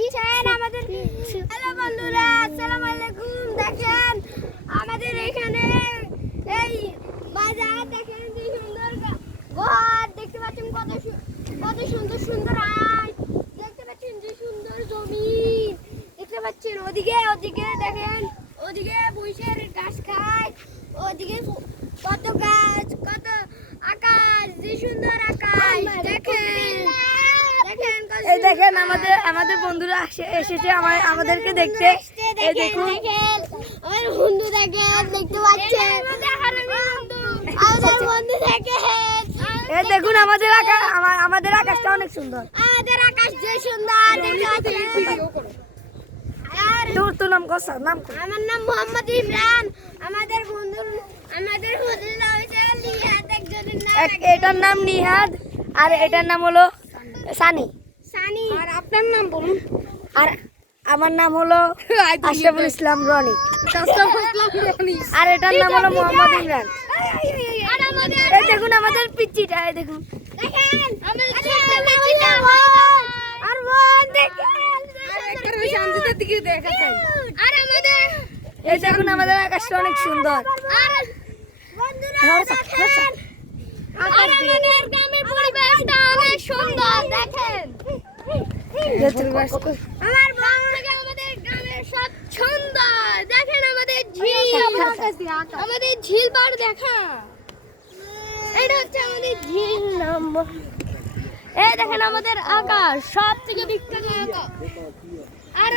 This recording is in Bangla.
পাচ্ছেন আমাদের। হ্যালো বন্ধুরা, আসসালামু আলাইকুম। দেখেন আমাদের এখানে এই বাজার, দেখেন কি সুন্দর ঘর দেখতে পাচ্ছেন, কত সুন্দর সুন্দর আয় দেখতে পাচ্ছেন, যে সুন্দর জমি দেখতে পাচ্ছেন। ওদিকে দেখেন, ওদিকে বৈশের গাছ খায়, ওদিকে কত গাছ, কত আকাশ, যে সুন্দর আকাশ দেখেন। এই দেখেন আমাদের বন্ধুরা এসেছে আমাদেরকে দেখতে। এই দেখুন আমার বন্ধু দেখেন, দেখতে পাচ্ছেন আমাদের বন্ধু দেখেন। এই দেখুন আমাদের আকাশটা অনেক সুন্দর। আমাদের আকাশ যে সুন্দর দেখতে পাচ্ছেন। তোর নাম কসা নাম কর। আমার নাম মোহাম্মদ ইমরান। আমাদের বন্ধুর নাম হচ্ছে নিহাদ, একজনের নাম এটার নাম নিহাদ আর এটার নাম হলো সানি। সানি। আর আপনার নাম বলুন। আর আমার নাম হলো আশরাফুল ইসলাম রনি। আর এটার নাম হলো মোহাম্মদ ইমরান। আর আমাদের এই দেখুন আমাদের পিচ্চিটা, এই দেখুন দেখেন আমাদের ছোট্ট পিচ্চিটা আর বোন দেখেন। আর আমাদের এই দেখুন আমাদের আকাশটা অনেক সুন্দর। আর বন্ধুরা দেখেন, আর আমাদের গ্রামের পরিবেশটা অনেক সুন্দর দেখেন। আমার বাবা থেকে আমাদের গ্রামের সব সুন্দর দেখেন। আমাদের ঝিল পাড় দেখা, এটা হচ্ছে আমাদের ঝিল নম্বর। এই দেখেন আমাদের আকাশ সব থেকে বিখ্যাত আকাশ। আর